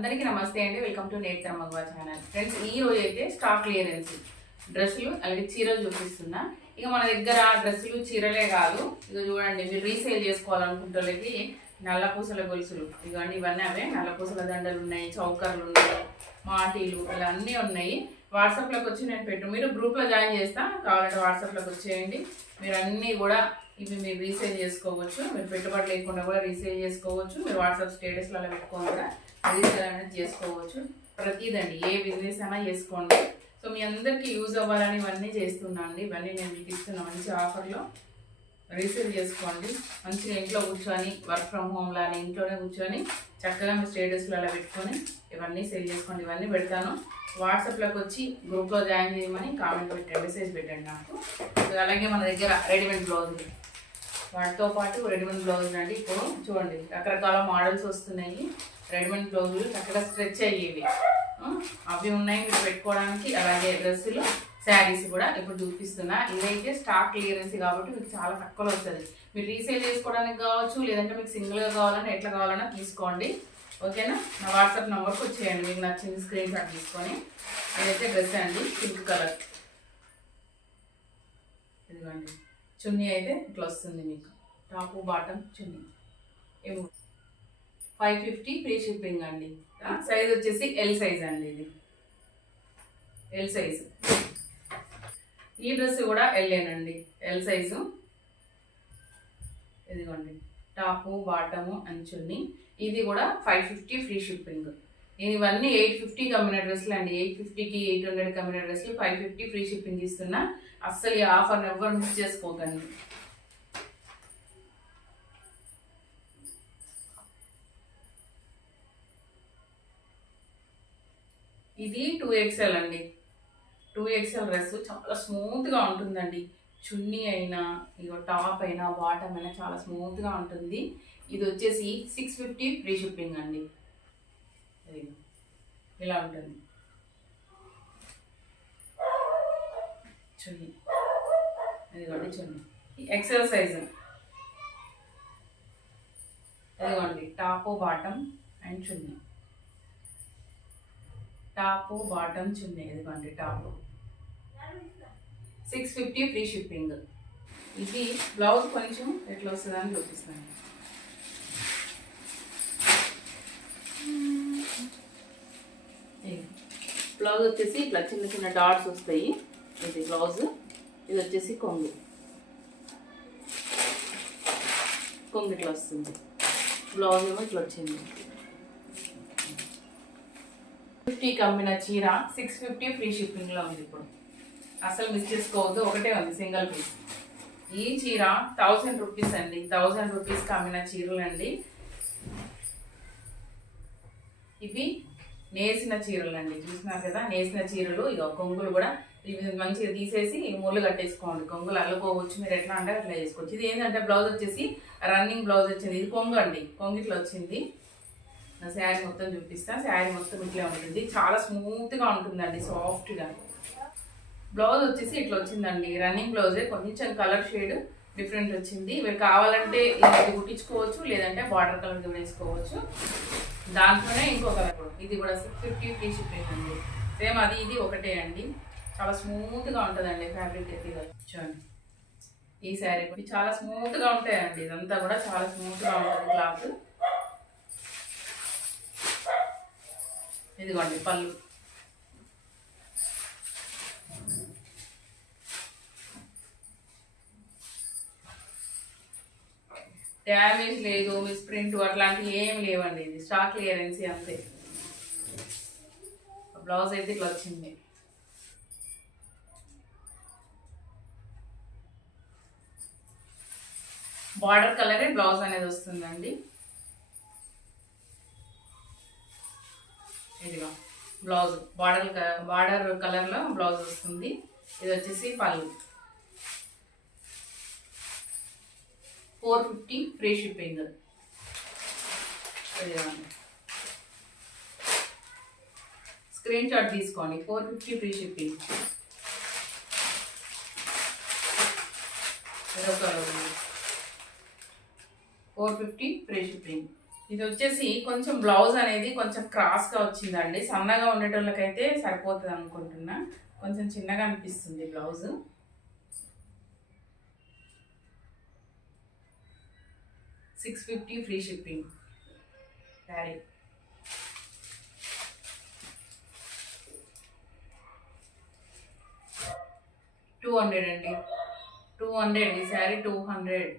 అందరికీ నమస్తే అండి. వెల్కమ్ టు నేట్ మగవా ఛానల్ ఫ్రెండ్స్ ఈ రోజు అయితే స్టాక్ క్లియరెన్స్ డ్రెస్సులు అలాగే చీరలు చూపిస్తున్నా. ఇక మన దగ్గర డ్రెస్సులు చీరలే కాదు. ఇక చూడండి మీరు రీసేల్ చేసుకోవాలనుకుంటే నల్ల పూసల గొలుసులు. ఇవన్నీ ఇవన్నీ అవే. నల్ల పూసల దండలు ఉన్నాయి చౌకర్లు ఉన్నాయి మాటీలు ఇలా అన్నీ ఉన్నాయి. వాట్సాప్లోకి వచ్చి నేను పెట్టు. మీరు గ్రూప్లో జాయిన్ చేస్తా. కావాలంటే వాట్సాప్లోకి వచ్చేయండి. మీరు అన్నీ కూడా ఇవి మీరు రీసేల్ చేసుకోవచ్చు. మీరు పెట్టుబడి లేకుండా కూడా రీసేల్ చేసుకోవచ్చు. మీరు వాట్సాప్ స్టేటస్లలో పెట్టుకోవాలి కూడా రీసేల్ అనేది చేసుకోవచ్చు. ప్రతిదండి ఏ బిజినెస్ అయినా చేసుకోండి. సో మీ అందరికీ యూజ్ అవ్వాలని ఇవన్నీ చేస్తున్నాను అండి. ఇవన్నీ నేను మీకు ఇస్తున్న మంచి ఆఫర్లో రీసేల్ చేసుకోండి. మంచిగా ఇంట్లో కూర్చొని వర్క్ ఫ్రమ్ హోమ్ లాని ఇంట్లోనే కూర్చొని చక్కగా మీ స్టేటస్లలో పెట్టుకొని ఇవన్నీ సెల్ చేసుకోండి. ఇవన్నీ పెడతాను. వాట్సాప్లోకి వచ్చి గ్రూప్లో జాయిన్ చేయమని కామెంట్ పెట్టండి మెసేజ్ పెట్టండి నాకు. అలాగే మన దగ్గర రెడీమేడ్ బ్లౌజులు వాటితో పాటు రెడీమేడ్ బ్లౌజులు అండి. ఇప్పుడు చూడండి రకరకాల మోడల్స్ వస్తున్నాయి. రెడీమేడ్ బ్లౌజులు చక్కగా స్ట్రెచ్ అయ్యేవి. అవి ఉన్నాయి మీరు పెట్టుకోవడానికి. అలాగే డ్రెస్సులు శారీస్ కూడా ఇప్పుడు చూపిస్తున్నా. ఇదైతే స్టాక్ క్లియరెన్స్ కాబట్టి మీకు చాలా తక్కువలో వస్తుంది. మీరు రీసేల్ చేసుకోవడానికి కావచ్చు లేదంటే మీకు సింగిల్గా కావాలన్నా ఎట్లా కావాలన్నా తీసుకోండి. ఓకేనా? నా వాట్సాప్ నెంబర్కి వచ్చేయండి. మీకు నచ్చింది స్క్రీన్ షాట్ తీసుకొని. ఇదైతే డ్రెస్ అండి పింక్ కలర్. ఇదిగోండి. చున్నీ అయితే ఇట్లా వస్తుంది మీకు. Top bottom chunni. ఏమో. ఫైవ్ ఫిఫ్టీ ఫ్రీ షిప్పింగ్ అండి. సైజ్ వచ్చేసి ఎల్ సైజ్ అండి ఇది. ఎల్ సైజు ఈ డ్రెస్ కూడా ఎల్లేనండి ఎల్ సైజు ఇదిగోండి. టాపు బాటము అంచుని ఇది కూడా ఫైవ్ ఫిఫ్టీ ఫ్రీ షిప్పింగ్. ఇవన్నీ ఎయిట్ ఫిఫ్టీ కంపెనీ డ్రెస్సులు అండి. ఎయిట్ ఫిఫ్టీకి ఎయిట్ హండ్రెడ్ కంపెనీ డ్రెస్సులు ఫైవ్ ఫిఫ్టీ ఫ్రీ షిప్పింగ్ ఇస్తున్నా. అస్సలు ఈ ఆఫర్ ఎవ్వరు మిస్ చేసుకోకండి. ఇది టూ ఎక్స్ఎల్ అండి. టూ ఎక్స్ఎల్ డ్రెస్ చాలా స్మూత్గా ఉంటుందండి. చున్నీ అయినా ఇగో టాప్ అయినా బాటమ్ అయినా చాలా స్మూత్గా ఉంటుంది. ఇది వచ్చేసి సిక్స్ ఫిఫ్టీ ఫ్రీ షిప్పింగ్ అండి ఇలా ఉంటుంది. చున్నీ. ఇదిగోండి చున్నీ. ఎక్సెల్ సైజు ఇదిగోండి top bottom and chunni. Top bottom chunni. ఇదిగోండి top. Six fifty free shipping ఇది బ్లౌజ్ కొంచెం ఎట్లా వస్తుందని చూపిస్తాను. బ్లౌజ్ వచ్చేసి ఇట్లా చిన్న చిన్న డాట్స్ వస్తాయి. ఇది బ్లౌజ్. ఇది వచ్చేసి కొంగు. కొంగు ఇట్లా వస్తుంది. బ్లౌజ్ ఏమో ఇట్లా వచ్చింది. ఫిఫ్టీకి అమ్మిన చీర సిక్స్ ఫిఫ్టీ ఫ్రీ షిప్పింగ్లో ఉంది ఇప్పుడు. అసలు మిస్ చేసుకోవద్దు ఒకటే ఉంది సింగిల్ పీస్ ఈ చీర థౌజండ్ రూపీస్ అండి థౌజండ్ రూపీస్కి అమ్మిన చీరలు అండి. ఇవి నేసిన చీరలు అండి చూసినారు కదా నేసిన చీరలు. ఇక కొంగులు కూడా ఇవి మంచిగా తీసేసి ముళ్ళు కట్టేసుకోండి. కొంగులు అల్లుకోవచ్చు మీరు ఎట్లా అంటే అట్లా చేసుకోవచ్చు. ఇది ఏంటంటే బ్లౌజ్ వచ్చేసి రన్నింగ్ బ్లౌజ్ వచ్చింది. ఇది కొంగు అండి కొంగు ఇట్లా వచ్చింది. శారీ మొత్తం చూపిస్తా. శారీ మొత్తం ఇట్లా ఉంటుంది. చాలా స్మూత్గా ఉంటుందండి సాఫ్ట్గా. బ్లౌజ్ వచ్చేసి ఇట్లా వచ్చిందండి. రన్నింగ్ బ్లౌజే. కొంచెం కలర్ షేడ్ డిఫరెంట్ వచ్చింది. ఇవి కావాలంటే ఇది కుట్టించుకోవచ్చు లేదంటే బార్డర్ కలర్ కూడా వేసుకోవచ్చు. దాంట్లోనే ఇంకో కలర్ కూడా ఇది కూడా ఫిఫ్టీ ఫ్రీ షిప్పింగ్ అండి. సేమ్ అది ఇది ఒకటే అండి. చాలా స్మూత్గా ఉంటుందండి ఫ్యాబ్రిక్ అయితే ఇది చూడండి. ఈ శారీ చాలా స్మూత్గా ఉంటాయండి. ఇదంతా కూడా చాలా స్మూత్గా ఉంటుంది క్లాత్. ఇదిగోండి పళ్ళు. డ్యామేజ్ లేదు మిస్ ప్రింట్ అట్లాంటివి ఏం లేవండి ఇది. స్టాక్ క్లియరెన్సీ అంతే. బ్లౌజ్ అయితే ఇట్లా వచ్చింది. బార్డర్ కలరే బ్లౌజ్ అనేది వస్తుందండి. ఇదిగో బ్లౌజ్ బార్డర్ బార్డర్ కలర్లో బ్లౌజ్ వస్తుంది. ఇది వచ్చేసి పళ్ళు. Four fifty free shipping. Screenshot తీసుకోండి. Four fifty free shipping. Four fifty free shipping. ఇది వచ్చేసి కొంచెం బ్లౌజ్ అనేది కొంచెం క్రాస్గా వచ్చిందండి. సన్నగా ఉండేటోళ్ళకైతే సరిపోతుంది అనుకుంటున్నా. కొంచెం చిన్నగా అనిపిస్తుంది blouse. Six fifty free shipping sari. Two hundred అండి. టూ హండ్రెడ్ ఈ శారీ టూ హండ్రెడ్.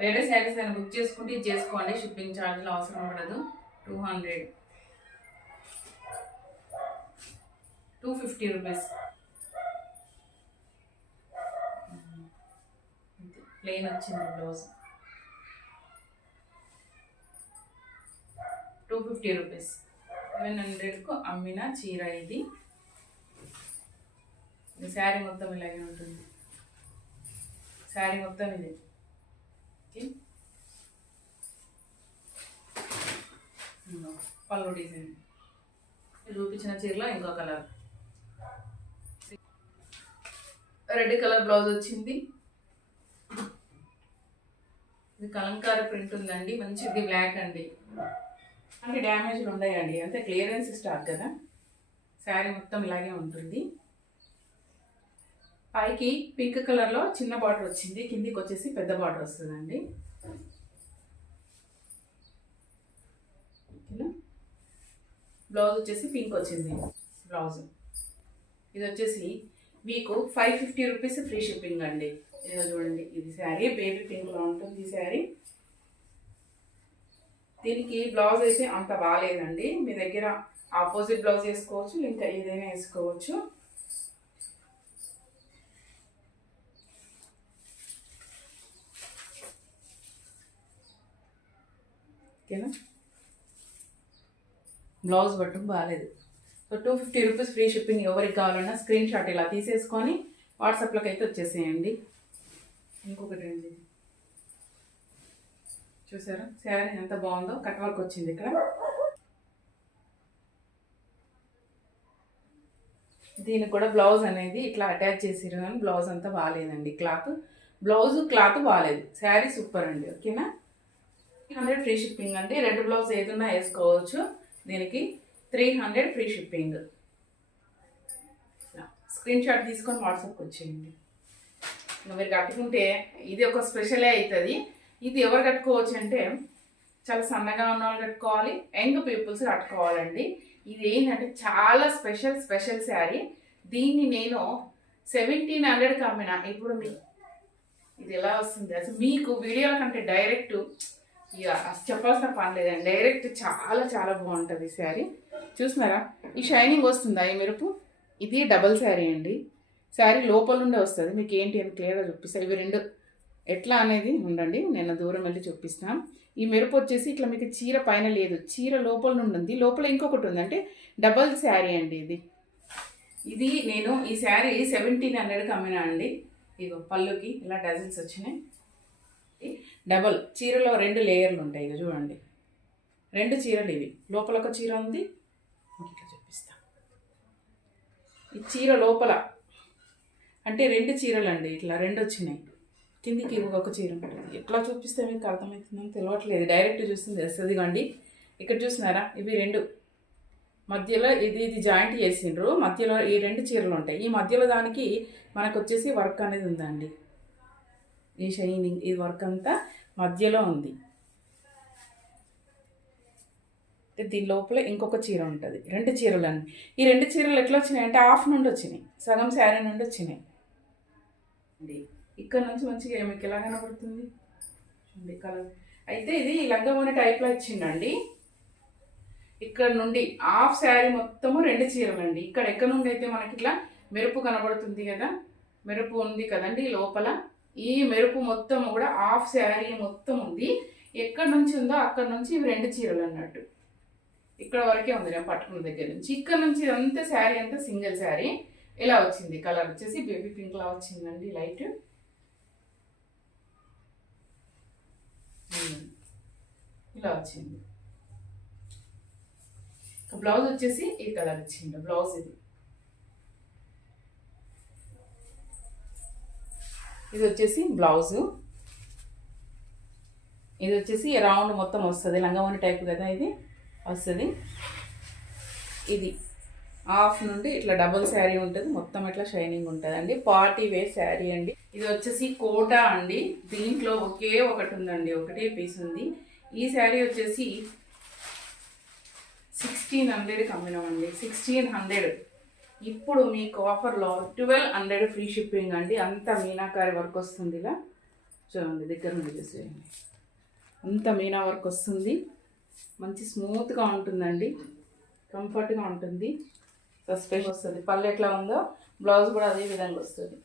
వేరే శారీస్ అయినా బుక్ చేసుకుంటే ఇది చేసుకోండి. షిప్పింగ్ ఛార్జ్లు అవసరం పడదు two hundred two fifty rupees plain వచ్చింది blouse two fifty rupees seven హండ్రెడ్కు అమ్మిన చీర ఇది. శారీ మొత్తం ఇలాగే ఉంటుంది. శారీ మొత్తం ఇది. పళ్ళు డిజైన్ ఇది చూపించిన చీరలో ఇంకో కలర్. రెడ్ కలర్ బ్లౌజ్ వచ్చింది. ఇది కలంకార ప్రింట్ ఉందండి. మంచిది బ్లాక్ అండి. అంటే డ్యామేజ్లు ఉన్నాయండి. అంటే క్లియరెన్స్ స్టాక్ కదా. శారీ మొత్తం ఇలాగే ఉంటుంది. పైకి పింక్ కలర్లో చిన్న బార్డర్ వచ్చింది. కిందికి వచ్చేసి పెద్ద బార్డర్ వస్తుందండి. ఓకేనా? బ్లౌజ్ వచ్చేసి పింక్ వచ్చింది. బ్లౌజ్. ఇది వచ్చేసి మీకు five fifty rupees free shipping అండి. ఇదిగో చూడండి ఇది శారీ. బేబీ పింక్లో ఉంటుంది ఈ శారీ. దీనికి బ్లౌజ్ అయితే అంత బాగాలేదండి. మీ దగ్గర ఆపోజిట్ బ్లౌజ్ వేసుకోవచ్చు ఇంకా ఏదైనా వేసుకోవచ్చు. ఓకేనా? బ్లౌజ్ బట్టం బాగాలేదు so two fifty rupees free shipping ఎవరికి కావాలన్నా స్క్రీన్ షాట్ ఇలా తీసేసుకొని వాట్సాప్లోకి అయితే వచ్చేసేయండి. ఇంకొకటి అండి చూసారా? శారీ ఎంత బాగుందో? కట్ వర్క్ వచ్చింది ఇక్కడ. దీనికి కూడా బ్లౌజ్ అనేది ఇట్లా అటాచ్ చేసిరు కానీ బ్లౌజ్ అంతా బాగాలేదండి క్లాత్. బ్లౌజ్ క్లాత్ బాగాలేదు. శారీ సూపర్ అండి. ఓకేనా? హండ్రెడ్ ఫ్రీ షిప్పింగ్ అండి. రెడ్ బ్లౌజ్ ఏదైనా వేసుకోవచ్చు. దీనికి three hundred free shipping screenshot తీసుకొని వాట్సాప్కి వచ్చేయండి. మీరు కట్టుకుంటే ఇది ఒక స్పెషలే అవుతుంది. ఇది ఎవరు కట్టుకోవచ్చు అంటే చాలా సన్నగా ఉన్న వాళ్ళు కట్టుకోవాలి. యంగ్ పీపుల్స్ కట్టుకోవాలండి. ఇది ఏంటంటే చాలా స్పెషల్ స్పెషల్ శారీ దీన్ని నేను సెవెంటీన్ హండ్రెడ్కి అమ్మిన. ఇప్పుడు మీ ఇది ఎలా వస్తుంది? అసలు మీకు వీడియోల కంటే డైరెక్ట్ ఇక చెప్పాల్సిన పని లేదండి. డైరెక్ట్ చాలా చాలా బాగుంటుంది ఈ శారీ. చూసినారా? ఈ షైనింగ్ వస్తుందా ఈ మెరుపు? ఇది డబల్ శారీ అండి. శారీ లోపల నుండే వస్తుంది. మీకు ఏంటి అని క్లియర్గా చూపిస్తాను ఇవి రెండు ఎట్లా అనేది ఉండండి. నేను దూరం వెళ్ళి చూపిస్తాను ఈ మెరుపు వచ్చేసి ఇట్లా మీకు చీర పైన లేదు. చీర లోపల నుండి ఉంది. లోపల ఇంకొకటి ఉందంటే డబల్ శారీ అండి ఇది. ఇది నేను ఈ శారీ సెవెంటీన్ హండ్రెడ్కి అమ్మినా అండి. ఇగో పళ్ళుకి ఇలా డజన్స్ వచ్చినాయి. డబల్ చీరలో రెండు లేయర్లు ఉంటాయి ఇక చూడండి. రెండు చీరలు ఇవి. లోపల ఒక చీర ఉంది. ఇట్లా చూపిస్తా. ఈ చీర లోపల అంటే రెండు చీరలు అండి ఇట్లా రెండు వచ్చినాయి. కిందికి ఇంకొక చీర ఉంటుంది. ఎట్లా చూపిస్తే మీకు అర్థమవుతుందని తెలియట్లేదు డైరెక్ట్ చూస్తుంది. తెలుస్తుంది కండి ఇక్కడ చూసినారా? ఇవి రెండు. మధ్యలో ఇది ఇది జాయింట్ చేసిండ్రు. మధ్యలో ఈ రెండు చీరలు ఉంటాయి. ఈ మధ్యలో దానికి మనకు వచ్చేసి వర్క్ అనేది ఉందండి. ఈ షైనింగ్ ఈ వర్క్ అంతా మధ్యలో ఉంది. దీని లోపల ఇంకొక చీర ఉంటుంది. రెండు చీరలు అండి ఈ రెండు చీరలు ఎట్లా వచ్చినాయి అంటే హాఫ్ నుండి వచ్చినాయి. సగం శారీ నుండి వచ్చినాయి. అండి ఇక్కడ నుంచి మంచిగా మీకు ఎలా కనబడుతుంది? చూడండి కలర్. అయితే ఇది లంగమని టైప్లో ఇచ్చిండండి. ఇక్కడ నుండి హాఫ్ శారీ మొత్తము రెండు చీరలండి. ఇక్కడ ఎక్కడ నుండి అయితే మనకి ఇట్లా మెరుపు కనబడుతుంది కదా? మెరుపు ఉంది కదండి లోపల. ఈ మెరుపు మొత్తం కూడా హాఫ్ శారీ మొత్తం ఉంది. ఎక్కడి నుంచి ఉందో అక్కడ నుంచి ఇవి రెండు చీరలు అన్నట్టు. ఇక్కడ వరకే ఉంది నేను పట్టుకున్న దగ్గర నుంచి. ఇక్కడ నుంచి అంతా శారీ అంతా సింగిల్ శారీ. ఇలా వచ్చింది. కలర్ వచ్చేసి బేబీ పింక్ లా వచ్చిందండి లైట్. ఇలా వచ్చింది. బ్లౌజ్ వచ్చేసి ఈ కలర్ వచ్చింది బ్లౌజ్ ఇది. ఇది వచ్చేసి బ్లౌజు. ఇది వచ్చేసి రౌండ్ మొత్తం వస్తుంది లంగవని టైప్ కదా ఇది? వస్తుంది. ఇది హాఫ్ నుండి ఇట్లా డబుల్ శారీ ఉంటుంది మొత్తం ఇట్లా షైనింగ్ ఉంటుంది అండి పార్టీ వేర్ శారీ అండి. ఇది వచ్చేసి కోటా అండి. దీంట్లో ఒకే ఒకటి ఉందండి ఒకటే పీస్ ఉంది. ఈ శారీ వచ్చేసి సిక్స్టీన్ హండ్రెడ్కి అమ్మినామండి. సిక్స్టీన్ హండ్రెడ్ ఇప్పుడు మీకు ఆఫర్లో ట్వెల్వ్ హండ్రెడ్ ఫ్రీ షిప్పింగ్ అండి. అంత మీనాకారి వర్క్ వస్తుంది ఇలా. చూడండి దగ్గర నుండి చూసేయండి అంత మీనా వర్క్ వస్తుంది. మంచి స్మూత్గా ఉంటుందండి. కంఫర్ట్గా ఉంటుంది. సస్పెషన్ వస్తుంది. పళ్ళు ఎట్లా ఉందో బ్లౌజ్ కూడా అదే విధంగా వస్తుంది.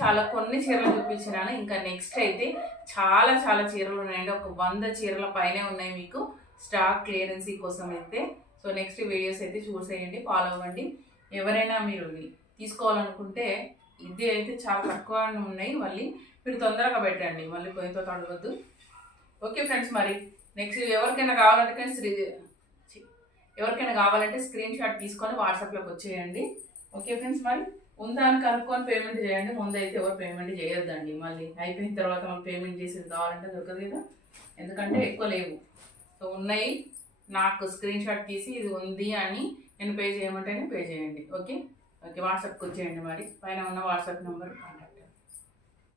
చాలా కొన్ని చీరలు చూపించినాను. ఇంకా నెక్స్ట్ అయితే చాలా చాలా చీరలు ఉన్నాయండి. ఒక వంద చీరల పైనే ఉన్నాయి మీకు. స్టాక్ క్లియరెన్సీ కోసం అయితే సో నెక్స్ట్ వీడియోస్ అయితే చూసేయండి ఫాలో అవ్వండి. ఎవరైనా మీరు తీసుకోవాలనుకుంటే ఇది అయితే చాలా తక్కువ ఉన్నాయి మళ్ళీ మీరు తొందరగా పెట్టండి మళ్ళీ పొయ్యితో తడవద్దు ఓకే ఫ్రెండ్స్ మరి నెక్స్ట్ ఎవరికైనా కావాలంటే శ్రీ ఎవరికైనా కావాలంటే స్క్రీన్ షాట్ తీసుకొని వాట్సాప్లోకి వచ్చేయండి. ఓకే ఫ్రెండ్స్ మరి ఉందా అని కనుక్కొని పేమెంట్ చేయండి. ముందైతే ఎవరు పేమెంట్ చేయొద్దండి. మళ్ళీ అయిపోయిన తర్వాత మనం పేమెంట్ చేసేది కావాలంటే దొరకదు కదా. ఎందుకంటే ఎక్కువ లేవు. సో ఉన్నాయి. నాకు స్క్రీన్ షాట్ తీసి ఇది ఉంది అని నేను పే చేయమంటేనే పే చేయండి. ఓకే ఓకే వాట్సాప్కి వచ్చేయండి మరి. పైన ఉన్న వాట్సాప్ నెంబర్